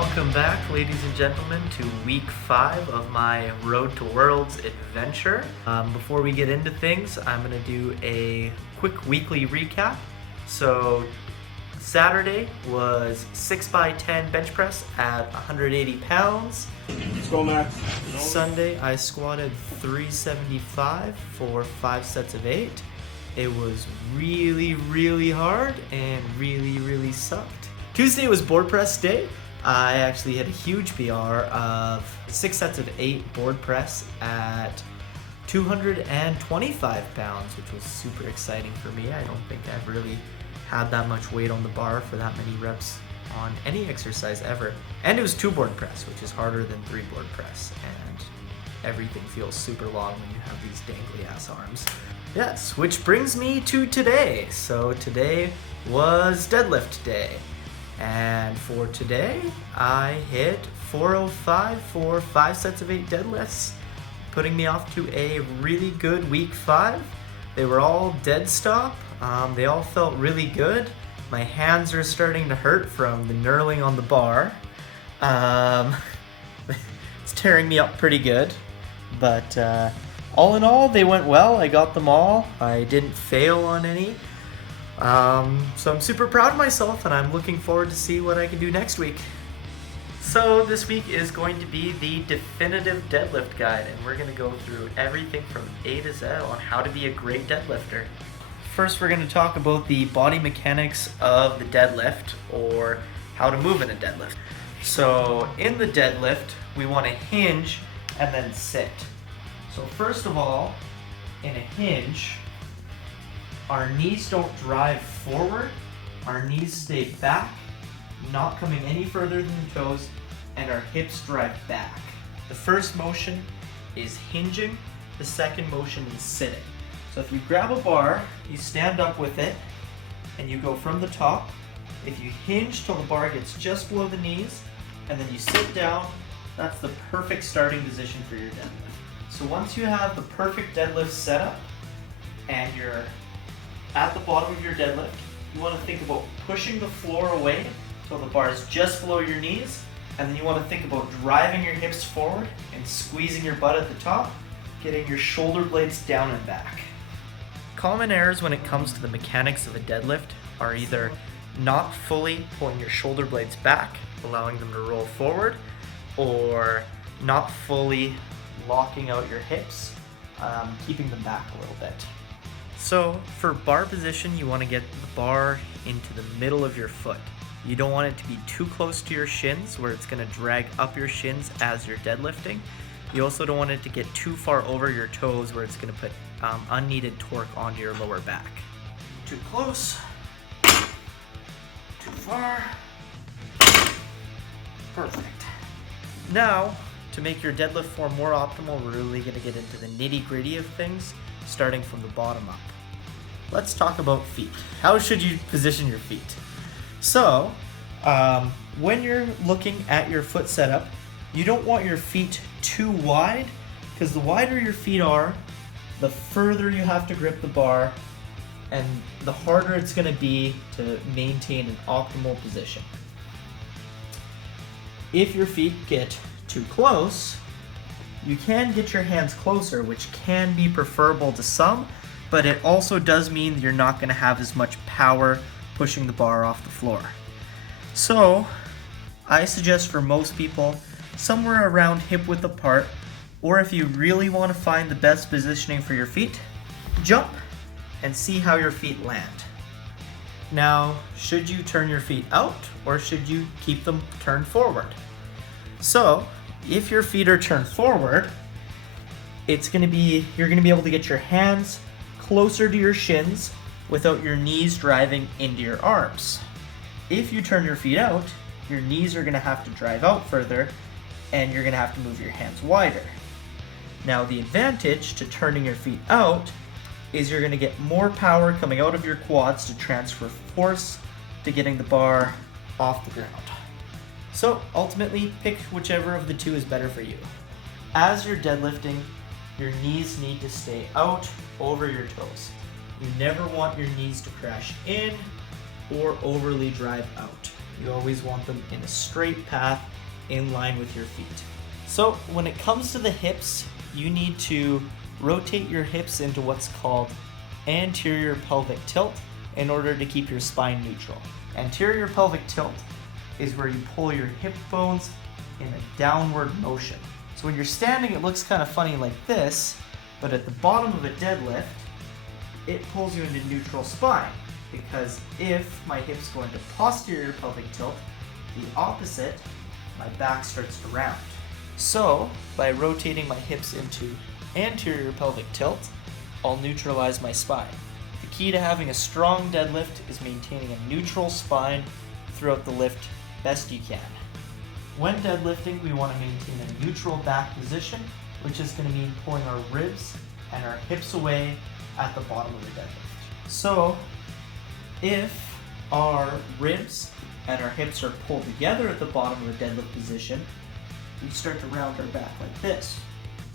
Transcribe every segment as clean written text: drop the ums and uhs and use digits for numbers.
Welcome back, ladies and gentlemen, to week 5 of my Road to Worlds adventure. Before we get into things, I'm going to do a quick weekly recap. So, Saturday was 6x10 bench press at 180 pounds. Let's go, Max. Sunday, I squatted 375 for 5 sets of 8. It was really hard and really sucked. Tuesday was board press day. I actually had a huge PR of 6 sets of 8 board press at 225 pounds, which was super exciting for me. I don't think I've really had that much weight on the bar for that many reps on any exercise ever. And it was 2 board press, which is harder than 3 board press. And everything feels super long when you have these dangly ass arms. Yes, which brings me to today. So today was deadlift day. And for today, I hit 405 for 5 sets of 8 deadlifts, putting me off to a really good week 5. They were all dead stop. They all felt really good. My hands are starting to hurt from the knurling on the bar. It's tearing me up pretty good. But all in all, they went well. I got them all. I didn't fail on any. So I'm super proud of myself, and I'm looking forward to see what I can do next week. So this week is going to be the definitive deadlift guide, and we're going to go through everything from A to Z on how to be a great deadlifter. First, we're going to talk about the body mechanics of the deadlift, or how to move in a deadlift. So in the deadlift, we want to hinge and then sit. So first of all, in a hinge, our knees don't drive forward, our knees stay back, not coming any further than the toes, and our hips drive back. The first motion is hinging, the second motion is sitting. So if you grab a bar, you stand up with it, and you go from the top. If you hinge till the bar gets just below the knees, and then you sit down, that's the perfect starting position for your deadlift. So once you have the perfect deadlift set up, and you're at the bottom of your deadlift, you want to think about pushing the floor away until the bar is just below your knees, and then you want to think about driving your hips forward and squeezing your butt at the top, getting your shoulder blades down and back. Common errors when it comes to the mechanics of a deadlift are either not fully pulling your shoulder blades back, allowing them to roll forward, or not fully locking out your hips, keeping them back a little bit. So for bar position, you want to get the bar into the middle of your foot. You don't want it to be too close to your shins where it's going to drag up your shins as you're deadlifting. You also don't want it to get too far over your toes where it's going to put unneeded torque onto your lower back. Too close, too far, perfect. Now, to make your deadlift form more optimal, we're really going to get into the nitty-gritty of things, starting from the bottom up. Let's talk about feet. How should you position your feet? So, when you're looking at your foot setup, you don't want your feet too wide, because the wider your feet are, the further you have to grip the bar, and the harder it's going to be to maintain an optimal position. If your feet get too close, you can get your hands closer, which can be preferable to some, but it also does mean you're not going to have as much power pushing the bar off the floor. So, I suggest for most people, somewhere around hip width apart, or if you really want to find the best positioning for your feet, jump and see how your feet land. Now, should you turn your feet out, or should you keep them turned forward? So, if your feet are turned forward, you're going to be able to get your hands closer to your shins without your knees driving into your arms. If you turn your feet out, your knees are going to have to drive out further, and you're going to have to move your hands wider. Now, the advantage to turning your feet out is you're going to get more power coming out of your quads to transfer force to getting the bar off the ground. So ultimately, pick whichever of the two is better for you. As you're deadlifting, your knees need to stay out over your toes. You never want your knees to crash in or overly drive out. You always want them in a straight path in line with your feet. So when it comes to the hips, you need to rotate your hips into what's called anterior pelvic tilt in order to keep your spine neutral. Anterior pelvic tilt is where you pull your hip bones in a downward motion. So when you're standing, it looks kind of funny like this, but at the bottom of a deadlift, it pulls you into neutral spine, because if my hips go into posterior pelvic tilt, the opposite, my back starts to round. So by rotating my hips into anterior pelvic tilt, I'll neutralize my spine. The key to having a strong deadlift is maintaining a neutral spine throughout the lift best you can. When deadlifting, we want to maintain a neutral back position, which is going to mean pulling our ribs and our hips away at the bottom of the deadlift. So if our ribs and our hips are pulled together at the bottom of the deadlift position, we start to round our back like this.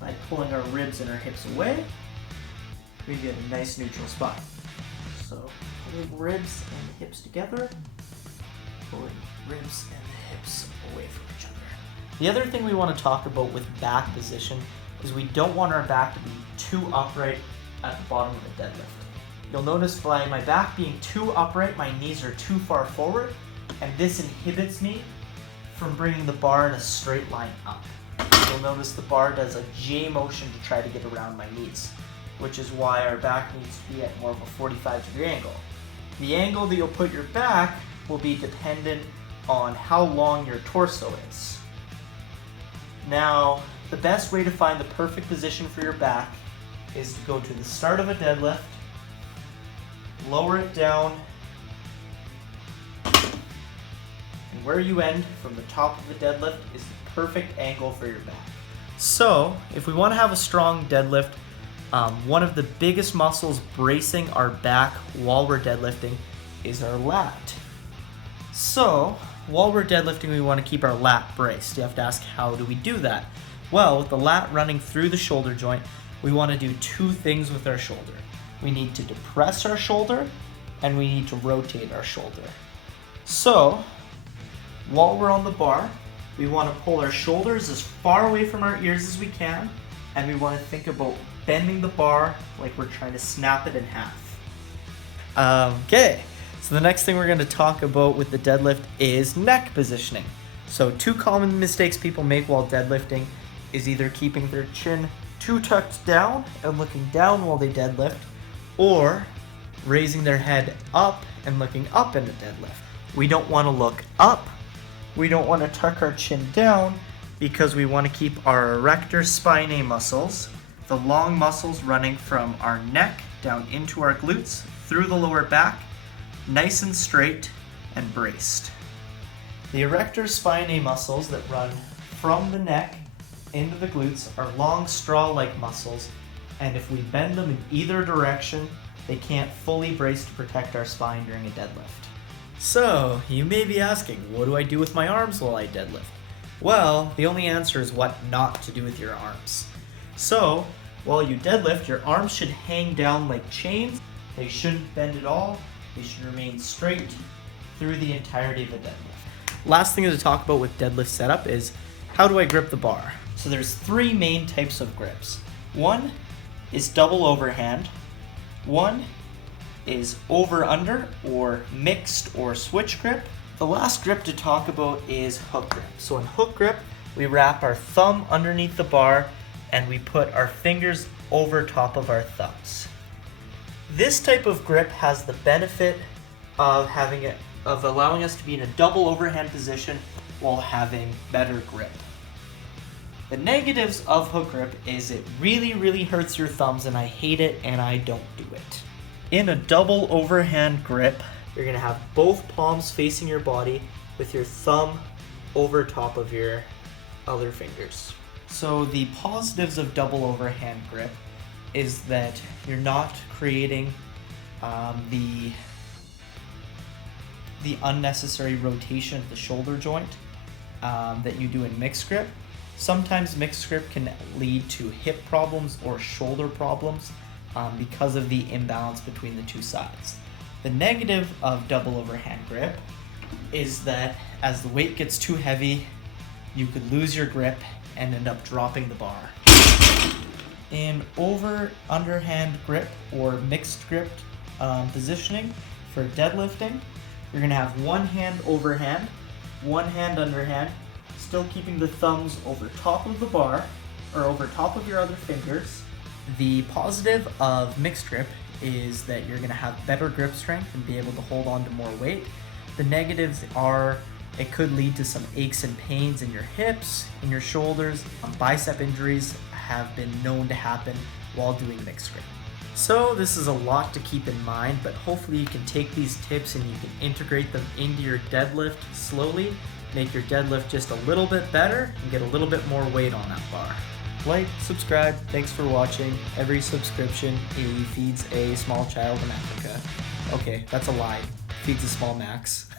By pulling our ribs and our hips away, we get a nice neutral spine. So pulling ribs and the hips together, pulling ribs and the hips away from each other. The other thing we want to talk about with back position is we don't want our back to be too upright at the bottom of the deadlift. You'll notice by my back being too upright, my knees are too far forward, and this inhibits me from bringing the bar in a straight line up. You'll notice the bar does a J motion to try to get around my knees, which is why our back needs to be at more of a 45-degree angle. The angle that you'll put your back will be dependent on how long your torso is. Now, the best way to find the perfect position for your back is to go to the start of a deadlift, lower it down, and where you end from the top of the deadlift is the perfect angle for your back. So, if we want to have a strong deadlift, one of the biggest muscles bracing our back while we're deadlifting is our lat. So, while we're deadlifting, we want to keep our lat braced. You have to ask, how do we do that? Well, with the lat running through the shoulder joint, we want to do two things with our shoulder. We need to depress our shoulder, and we need to rotate our shoulder. So, while we're on the bar, we want to pull our shoulders as far away from our ears as we can, and we want to think about bending the bar like we're trying to snap it in half. Okay, so the next thing we're going to talk about with the deadlift is neck positioning. So two common mistakes people make while deadlifting is either keeping their chin too tucked down and looking down while they deadlift, or raising their head up and looking up in a deadlift. We don't want to look up. We don't want to tuck our chin down because we want to keep our erector spinae muscles, the long muscles running from our neck down into our glutes, through the lower back, nice and straight and braced. The erector spinae muscles that run from the neck into the glutes are long straw-like muscles, and if we bend them in either direction, they can't fully brace to protect our spine during a deadlift. So, you may be asking, what do I do with my arms while I deadlift? Well, the only answer is what not to do with your arms. So, while you deadlift, your arms should hang down like chains. They shouldn't bend at all. They should remain straight through the entirety of the deadlift. Last thing to talk about with deadlift setup is, how do I grip the bar? So there's three main types of grips. One is double overhand. One is over-under or mixed or switch grip. The last grip to talk about is hook grip. So in hook grip, we wrap our thumb underneath the bar and we put our fingers over top of our thumbs. This type of grip has the benefit of allowing us to be in a double overhand position while having better grip. The negatives of hook grip is it really, really hurts your thumbs, and I hate it and I don't do it. In a double overhand grip, you're going to have both palms facing your body with your thumb over top of your other fingers. So the positives of double overhand grip is that you're not creating the unnecessary rotation of the shoulder joint that you do in mixed grip. Sometimes mixed grip can lead to hip problems or shoulder problems because of the imbalance between the two sides. The negative of double overhand grip is that as the weight gets too heavy, you could lose your grip and end up dropping the bar. In over-underhand grip or mixed grip positioning for deadlifting, you're going to have one hand overhand, one hand underhand, still keeping the thumbs over top of the bar or over top of your other fingers. The positive of mixed grip is that you're going to have better grip strength and be able to hold on to more weight. The negatives are it could lead to some aches and pains in your hips, in your shoulders. Bicep injuries have been known to happen while doing mixed grip. So this is a lot to keep in mind, but hopefully you can take these tips and you can integrate them into your deadlift slowly, make your deadlift just a little bit better and get a little bit more weight on that bar. Like, subscribe, thanks for watching. Every subscription feeds a small child in Africa. Okay, that's a lie. Feeds a small Max.